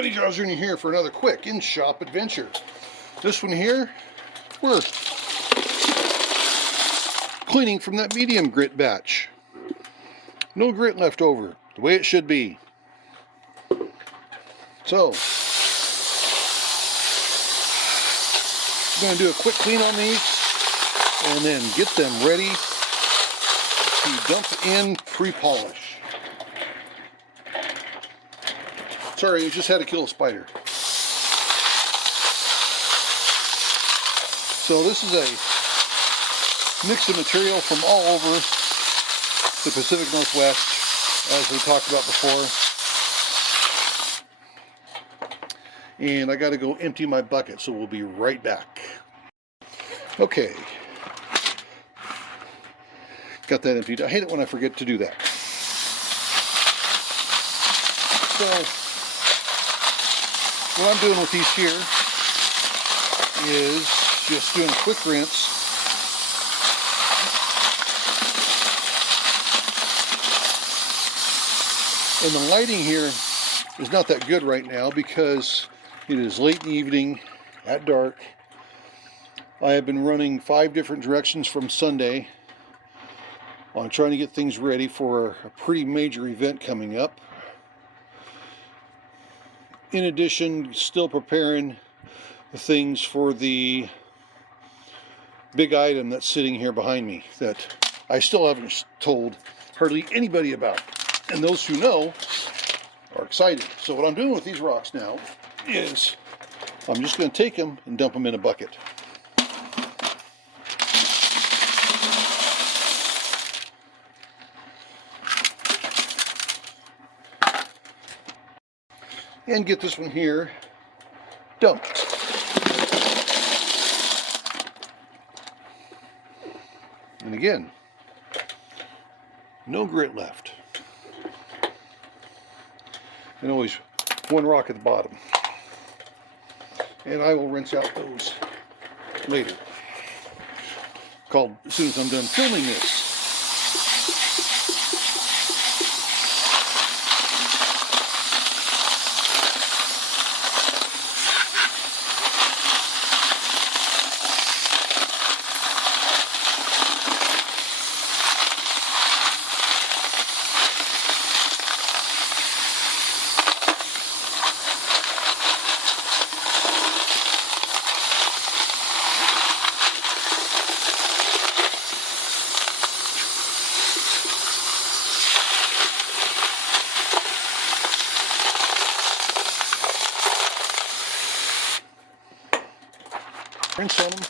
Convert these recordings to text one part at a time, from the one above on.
everybody, Jaws Jr. here for another quick in-shop adventure. This one here, we're cleaning from that medium grit batch. No grit left over, the way it should be. So, I'm going to do a quick clean on these and then get them ready to dump in pre-polish. Sorry, I just had to kill a spider. So this is a mix of material from all over the Pacific Northwest, as we talked about before. And I got to go empty my bucket, so we'll be right back. Okay. Got that emptied. I hate it when I forget to do that. So, what I'm doing with these here is just doing a quick rinse. And the lighting here is not that good right now because it is late in the evening at dark. I have been running 5 different directions from Sunday on trying to get things ready for a pretty major event coming up. In addition, still preparing the things for the big item that's sitting here behind me that I still haven't told hardly anybody about. And those who know are excited. So what I'm doing with these rocks now is I'm just going to take them and dump them in a bucket. And get this one here dumped. And again, no grit left. And always one rock at the bottom. And I will rinse out those later. Called as soon as I'm done filming this. Rinse on them.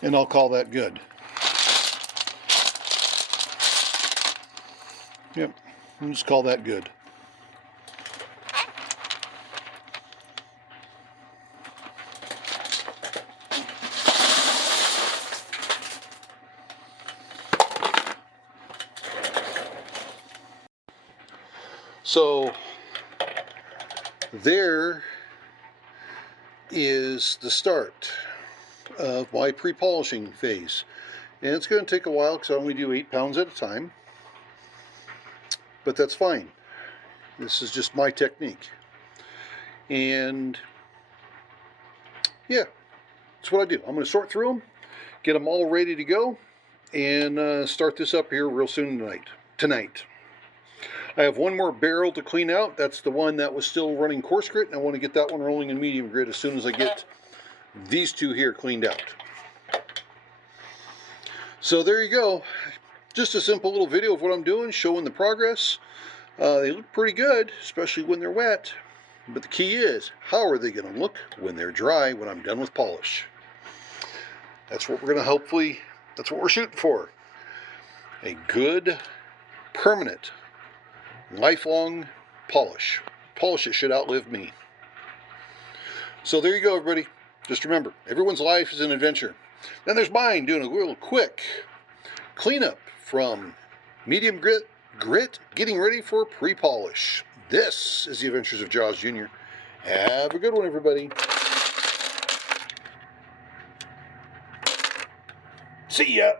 And I'll call that good. Yep, I'll just call that good. So there is the start of my pre-polishing phase. And it's going to take a while because I only do 8 pounds at a time. But that's fine. This is just my technique. And yeah, that's what I do. I'm going to sort through them, get them all ready to go, and start this up here real soon tonight. I have one more barrel to clean out. That's the one that was still running coarse grit, and I want to get that one rolling in medium grit as soon as I get these two here cleaned out. So there you go. Just a simple little video of what I'm doing, showing the progress. They look pretty good, especially when they're wet. But the key is, how are they going to look when they're dry, when I'm done with polish? That's what we're going to hopefully, that's what we're shooting for. A good, permanent, lifelong polish. Polish should outlive me. So there you go, everybody. Just remember, everyone's life is an adventure. Then there's mine, doing a real quick cleanup from medium grit, getting ready for pre-polish. This is the Adventures of Jaws Jr. Have a good one, everybody. See ya.